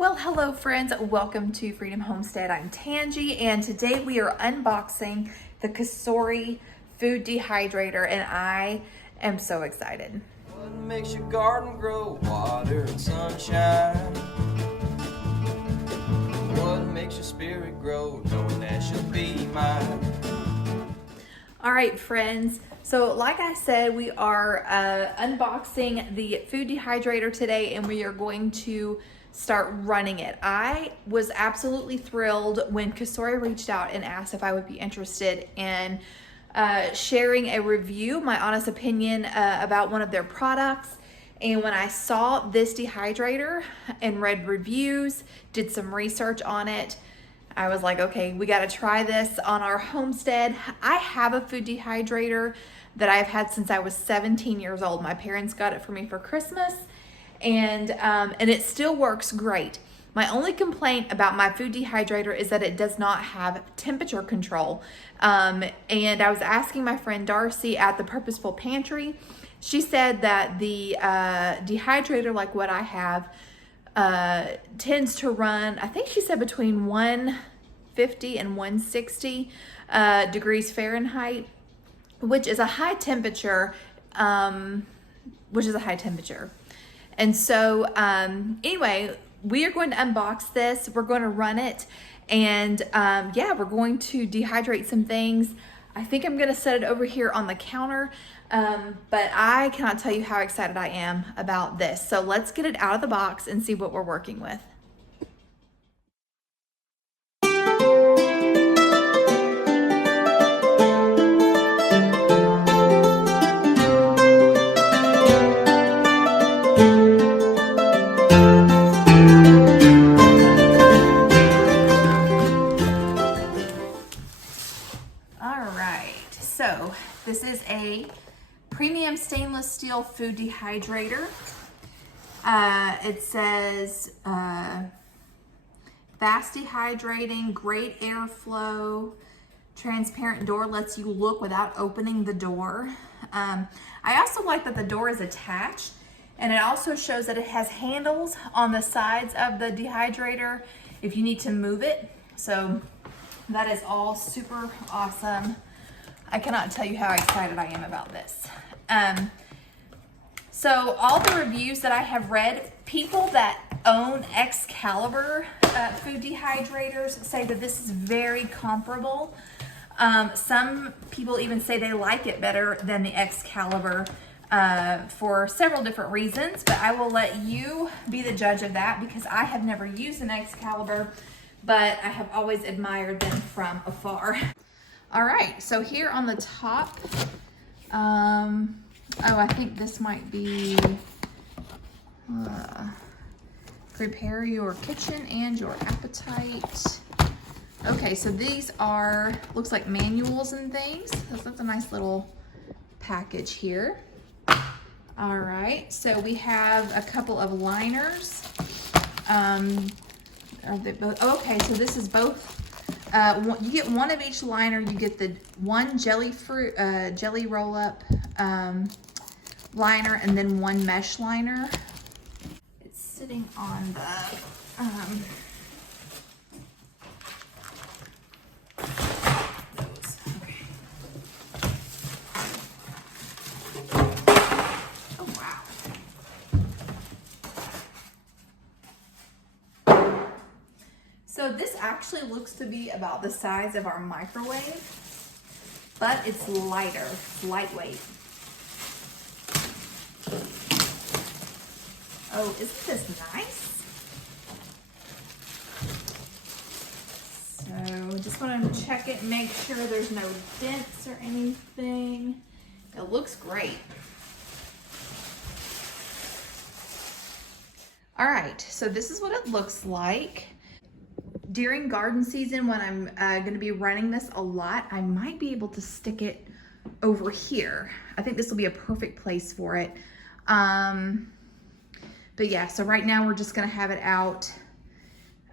Well, hello friends, welcome to Freedom Homestead. I'm Tangi, and today we are unboxing the Cosori food dehydrator, and I am so excited. What makes your garden grow? Water and sunshine. What makes your spirit grow? Knowing that she'll be mine. All right, friends. So like I said, we are unboxing the food dehydrator today, and we are going to start running it. I was absolutely thrilled when Cosori reached out and asked if I would be interested in sharing a review, my honest opinion about one of their products. And when I saw this dehydrator and read reviews, did some research on it, I was like, okay, we got to try this on our homestead. I have a food dehydrator that I've had since I was 17 years old. My parents got it for me for Christmas, and it still works great. My only complaint about my food dehydrator is that it does not have temperature control. And I was asking my friend Darcy at the Purposeful Pantry. She said that the dehydrator, like what I have, tends to run, I think she said between 150 and 160 degrees Fahrenheit, which is a high temperature, And so anyway, we are going to unbox this. We're going to run it, and yeah, we're going to dehydrate some things. I think I'm going to set it over here on the counter, but I cannot tell you how excited I am about this. So let's get it out of the box and see what we're working with. So this is a premium stainless steel food dehydrator. It says fast dehydrating, great airflow, transparent door lets you look without opening the door. I also like that the door is attached, and it also shows that it has handles on the sides of the dehydrator if you need to move it. So that is all super awesome. I cannot tell you how excited I am about this. So all the reviews that I have read, people that own Excalibur food dehydrators say that this is very comparable. Some people even say they like it better than the Excalibur for several different reasons, but I will let you be the judge of that because I have never used an Excalibur, but I have always admired them from afar. All right, so here on the top, oh, I think this might be prepare your kitchen and your appetite. Okay, so these are, looks like manuals and things. That's a nice little package here. All right, so we have a couple of liners. Are they both, okay, so this is both. You get one of each liner. You get the one jelly roll up liner, and then one mesh liner. It's sitting on the those. Okay. Oh wow. So this actually looks to be about the size of our microwave, but it's lighter, lightweight. Oh, isn't this nice? So just want to check it, make sure there's no dents or anything. It looks great. All right, so this is what it looks like. During garden season, when I'm going to be running this a lot, I might be able to stick it over here. I think this will be a perfect place for it. But yeah, so right now we're just going to have it out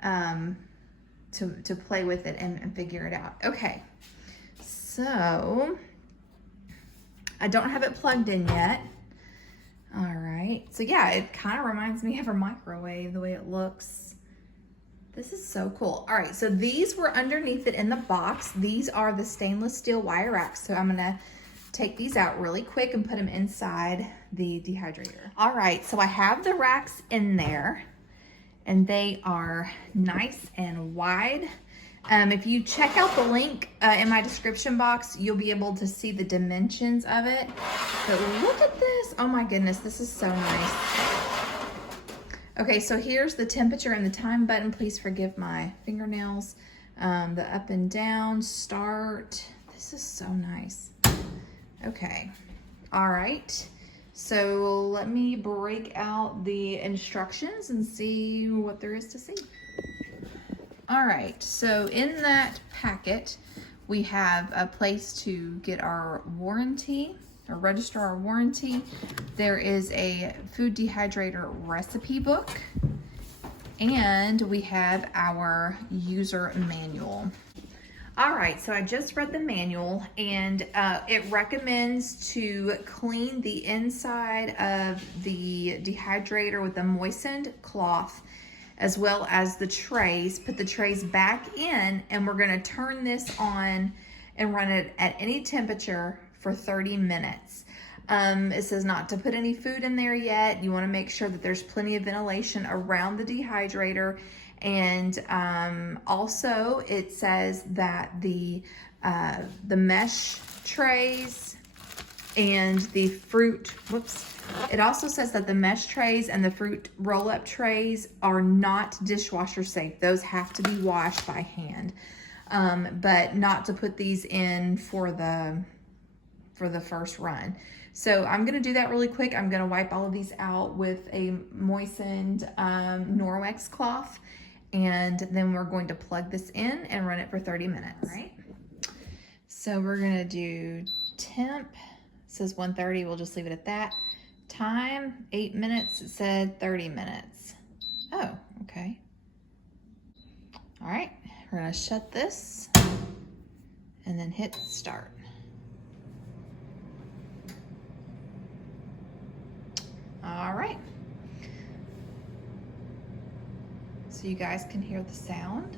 to play with it and figure it out. Okay, so I don't have it plugged in yet. All right, so yeah, it kind of reminds me of a microwave, the way it looks. This is so cool. All right, so these were underneath it in the box. These are the stainless steel wire racks. So I'm gonna take these out really quick and put them inside the dehydrator. All right, so I have the racks in there and they are nice and wide. If you check out the link in my description box, you'll be able to see the dimensions of it. But look at this. Oh my goodness, this is so nice. Okay, so here's the temperature and the time button. Please forgive my fingernails. The up and down, start. This is so nice. Okay, all right. So let me break out the instructions and see what there is to see. All right, so in that packet, we have a place to get our warranty or register our warranty. There is a food dehydrator recipe book, and we have our user manual. All right, so I just read the manual, and it recommends to clean the inside of the dehydrator with a moistened cloth, as well as the trays. Put the trays back in, and we're gonna turn this on and run it at any temperature for 30 minutes. It says not to put any food in there yet. You wanna make sure that there's plenty of ventilation around the dehydrator. And also it says that the mesh trays and the fruit, it also says that the mesh trays and the fruit roll-up trays are not dishwasher safe. Those have to be washed by hand, but not to put these in for the first run. So I'm gonna do that really quick. I'm gonna wipe all of these out with a moistened Norwex cloth, and then we're going to plug this in and run it for 30 minutes. All right. So we're gonna do temp. It says 130, we'll just leave it at that. Time, 8 minutes, it said 30 minutes. Oh, okay. All right, we're gonna shut this and then hit start. All right. So you guys can hear the sound.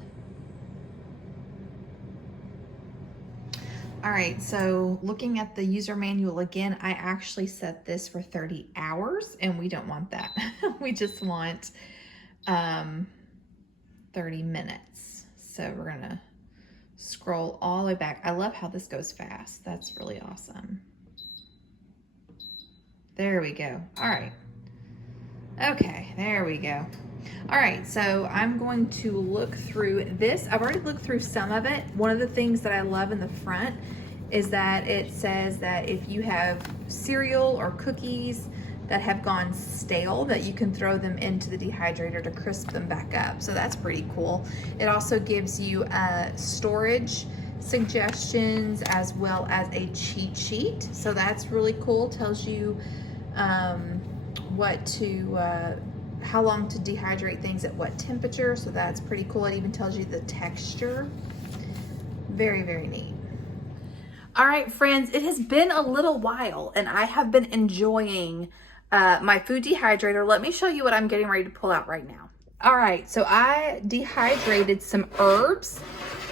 All right, so looking at the user manual again, I actually set this for 30 hours and we don't want that. We just want 30 minutes. So we're gonna scroll all the way back. I love how this goes fast. That's really awesome. There we go. All right. Okay, there we go. All right, so I'm going to look through this. I've already looked through some of it. One of the things that I love in the front is that it says that if you have cereal or cookies that have gone stale, that you can throw them into the dehydrator to crisp them back up. So that's pretty cool. It also gives you storage suggestions as well as a cheat sheet. So that's really cool. Tells you how long to dehydrate things at what temperature. So that's pretty cool. It even tells you the texture. Very, very neat. All right, friends, it has been a little while and I have been enjoying my food dehydrator. Let me show you what I'm getting ready to pull out right now. All right, so I dehydrated some herbs,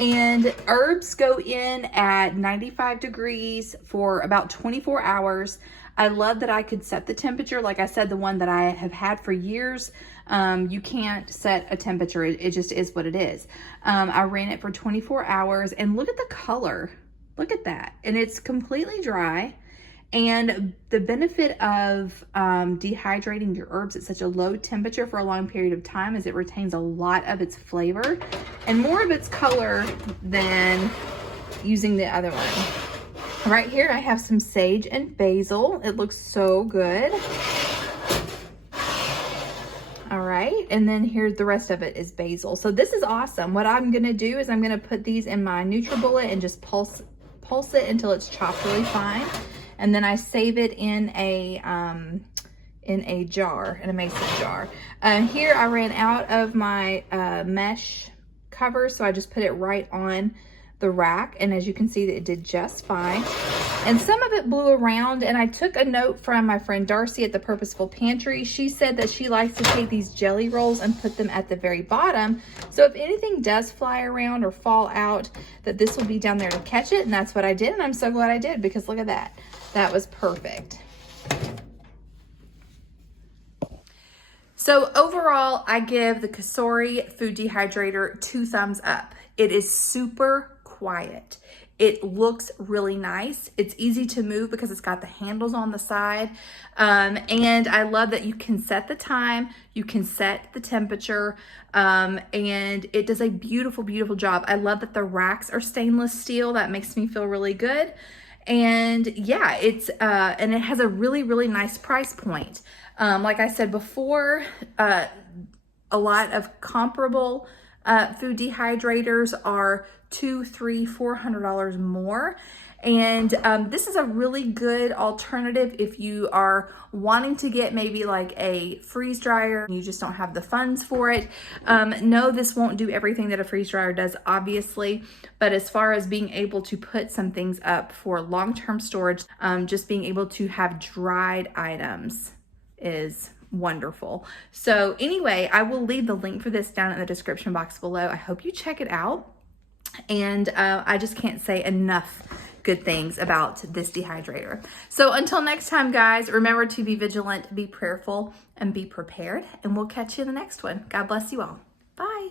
and herbs go in at 95 degrees for about 24 hours. I love that I could set the temperature. Like I said, the one that I have had for years, you can't set a temperature. It just is what it is. I ran it for 24 hours and look at the color. Look at that. And it's completely dry. And the benefit of dehydrating your herbs at such a low temperature for a long period of time is it retains a lot of its flavor and more of its color than using the other one. Right here, I have some sage and basil. It looks so good. All right, and then here's the rest of it is basil. So this is awesome. What I'm gonna do is I'm gonna put these in my NutriBullet and just pulse it until it's chopped really fine. And then I save it in a jar, in a mason jar. Here I ran out of my mesh cover, so I just put it right on the rack, and as you can see, it did just fine. And some of it blew around, and I took a note from my friend Darcy at the Purposeful Pantry. She said that she likes to take these jelly rolls and put them at the very bottom, so if anything does fly around or fall out, that this will be down there to catch it. And that's what I did, and I'm so glad I did, because look at that. That was perfect. So overall, I give the Cosori food dehydrator 2 thumbs up. It is super quiet. It looks really nice. It's easy to move because it's got the handles on the side. And I love that you can set the time, you can set the temperature, and it does a beautiful, beautiful job. I love that the racks are stainless steel. That makes me feel really good. And yeah, and it has a really, really nice price point. Like I said before, a lot of comparable food dehydrators are $200, $300, $400 more. And this is a really good alternative if you are wanting to get maybe like a freeze dryer and you just don't have the funds for it. No, this won't do everything that a freeze dryer does, obviously, but as far as being able to put some things up for long-term storage, just being able to have dried items is wonderful. So anyway, I will leave the link for this down in the description box below. I hope you check it out. And I just can't say enough good things about this dehydrator. So until next time, guys, remember to be vigilant, be prayerful, and be prepared. And we'll catch you in the next one. God bless you all. Bye.